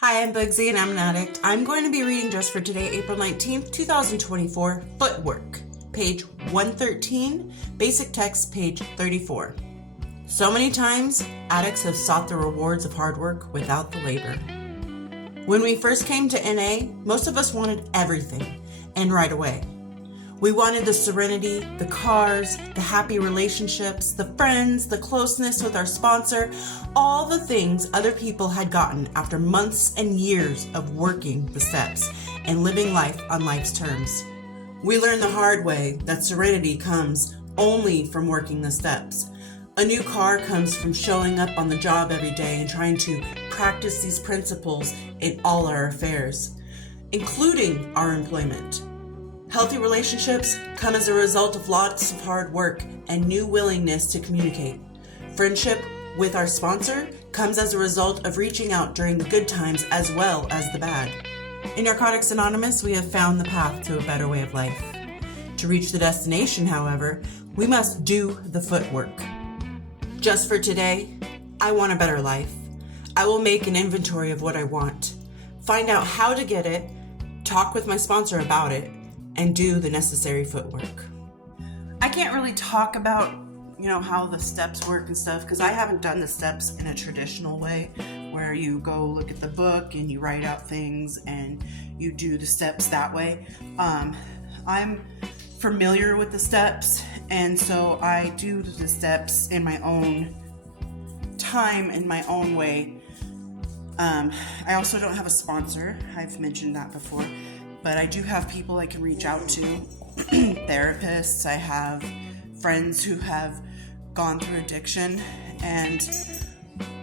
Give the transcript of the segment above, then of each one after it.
Hi, I'm Bugsy and I'm an addict. I'm going to be reading just for today, April 19th, 2024, Footwork, page 113, basic text, page 34. So many times, addicts have sought the rewards of hard work without the labor. When we first came to NA, most of us wanted everything, and right away. We wanted the serenity, the cars, the happy relationships, the friends, the closeness with our sponsor, all the things other people had gotten after months and years of working the steps and living life on life's terms. We learned the hard way that serenity comes only from working the steps. A new car comes from showing up on the job every day and trying to practice these principles in all our affairs, including our employment. Healthy relationships come as a result of lots of hard work and new willingness to communicate. Friendship with our sponsor comes as a result of reaching out during the good times as well as the bad. In Narcotics Anonymous, we have found the path to a better way of life. To reach the destination, however, we must do the footwork. Just for today, I want a better life. I will make an inventory of what I want, find out how to get it, talk with my sponsor about it, and do the necessary footwork. I can't really talk about, how the steps work and stuff, because I haven't done the steps in a traditional way where you go look at the book and you write out things and you do the steps that way. I'm familiar with the steps, and so I do the steps in my own time, in my own way. I also don't have a sponsor. I've mentioned that before. But I do have people I can reach out to, therapists. I have friends who have gone through addiction, and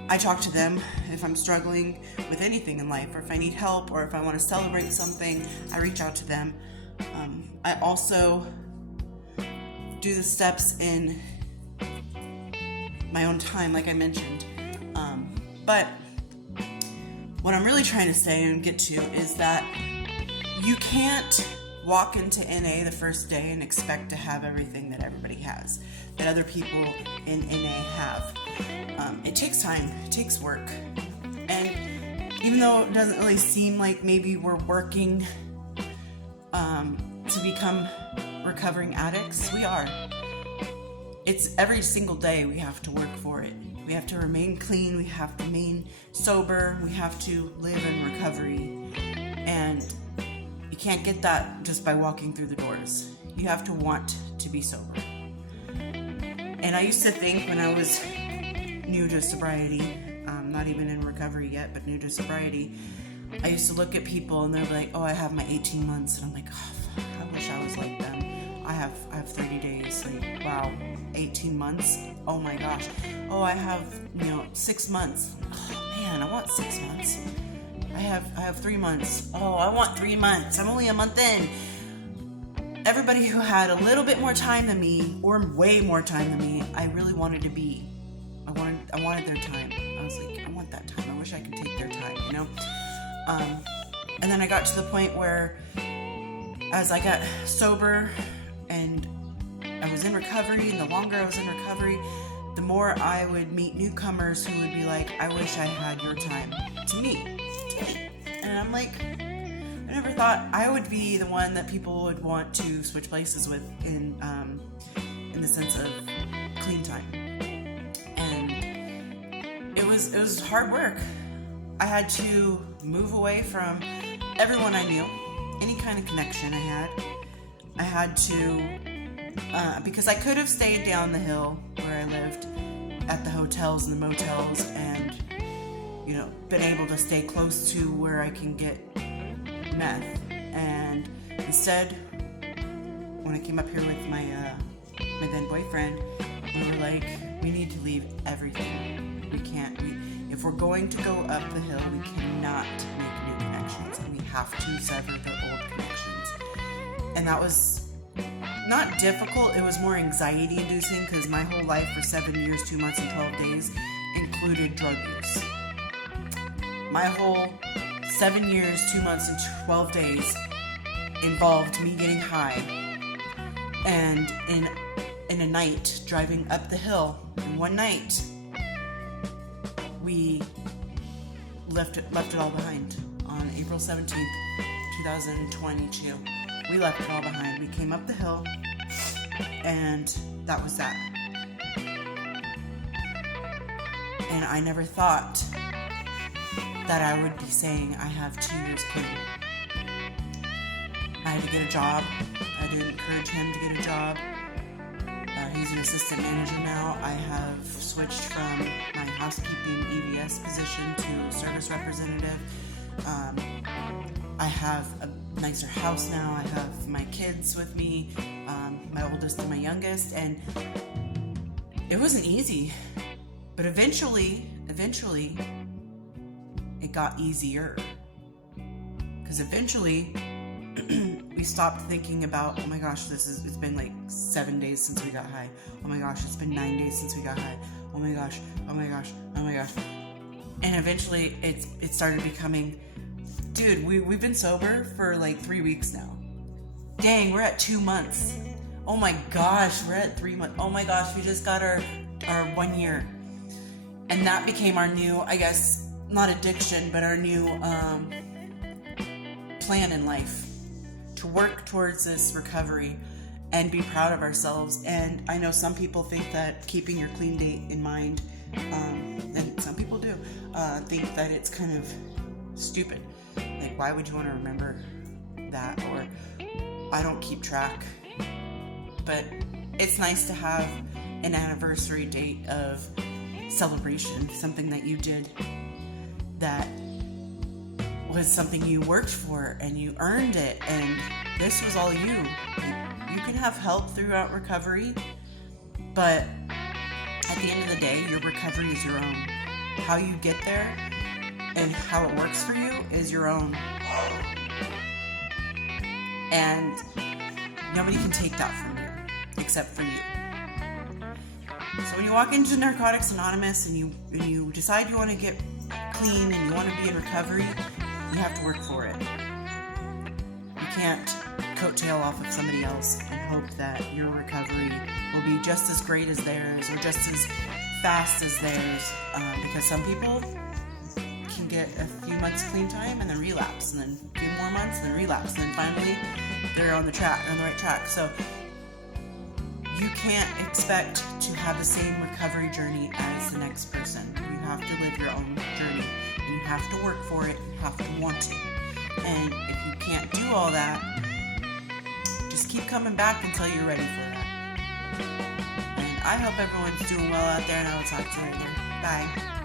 I talk to them if I'm struggling with anything in life, or if I need help, or if I want to celebrate something, I reach out to them. I also do the steps in my own time, like I mentioned. But what I'm really trying to say and get to is that you can't walk into NA the first day and expect to have everything that everybody has, that other people in NA have. It takes time, it takes work. And even though it doesn't really seem like maybe we're working to become recovering addicts, we are. It's every single day we have to work for it. We have to remain clean, we have to remain sober, we have to live in recovery. And you can't get that just by walking through the doors. You have to want to be sober. And I used to think when I was new to sobriety, not even in recovery yet, but new to sobriety, I used to look at people and they're like, oh, I have my 18 months. And I'm like, oh, I wish I was like them. I have 30 days. Like, wow, 18 months? Oh my gosh. Oh, I have, 6 months. Oh man, I want 6 months. I have 3 months. Oh, I want 3 months. I'm only a month in. Everybody who had a little bit more time than me, or way more time than me, I really wanted to be. I wanted their time. I was like, I want that time. I wish I could take their time, And then I got to the point where, as I got sober and I was in recovery, and the longer I was in recovery, the more I would meet newcomers who would be like, I wish I had your time. To me. And I'm like, I never thought I would be the one that people would want to switch places with in the sense of clean time. And it was hard work. I had to move away from everyone I knew, any kind of connection I had. I had to, because I could have stayed down the hill where I lived at the hotels and the motels and been able to stay close to where I can get meth. And instead, when I came up here with my then boyfriend, we were like, we need to leave everything. If we're going to go up the hill, we cannot make new connections, and we have to sever the old connections. And that was not difficult, it was more anxiety inducing, because my whole life for 7 years, 2 months, and 12 days included drug use. My whole 7 years, 2 months, and 12 days involved me getting high. And in a night, driving up the hill, in one night, we left it all behind on April 17th, 2022. We left it all behind. We came up the hill, and that was that. And I never thought that I would be saying I have 2 years clean. I had to get a job. I did encourage him to get a job. He's an assistant manager now. I have switched from my housekeeping EVS position to service representative. I have a nicer house now. I have my kids with me, my oldest and my youngest, and it wasn't easy. But eventually, it got easier. Because eventually, we stopped thinking about, oh my gosh, it's been like 7 days since we got high. Oh my gosh, it's been 9 days since we got high. Oh my gosh, oh my gosh, oh my gosh. And eventually, it started becoming, dude, we've been sober for like 3 weeks now. Dang, we're at 2 months. Oh my gosh, we're at 3 months. Oh my gosh, we just got our 1 year. And that became our new, I guess, not addiction, but our new plan in life, to work towards this recovery and be proud of ourselves. And I know some people think that keeping your clean date in mind, and some people do, think that it's kind of stupid. Like, why would you want to remember that? Or I don't keep track. But it's nice to have an anniversary date of celebration, something that you did that was something you worked for and you earned it, and this was all you. You can have help throughout recovery, but at the end of the day, your recovery is your own. How you get there and how it works for you is your own. And nobody can take that from you except for you. So when you walk into Narcotics Anonymous and you decide you want to get clean and you want to be in recovery, you have to work for it. You can't coattail off of somebody else and hope that your recovery will be just as great as theirs or just as fast as theirs, because some people can get a few months clean time and then relapse, and then a few more months and then relapse, and then finally they're on the right track. So you can't expect to have the same recovery journey as the next person. You have to live your own journey. You have to work for it. You have to want it. And if you can't do all that, just keep coming back until you're ready for that. And I hope everyone's doing well out there, and I will talk to you later. Bye.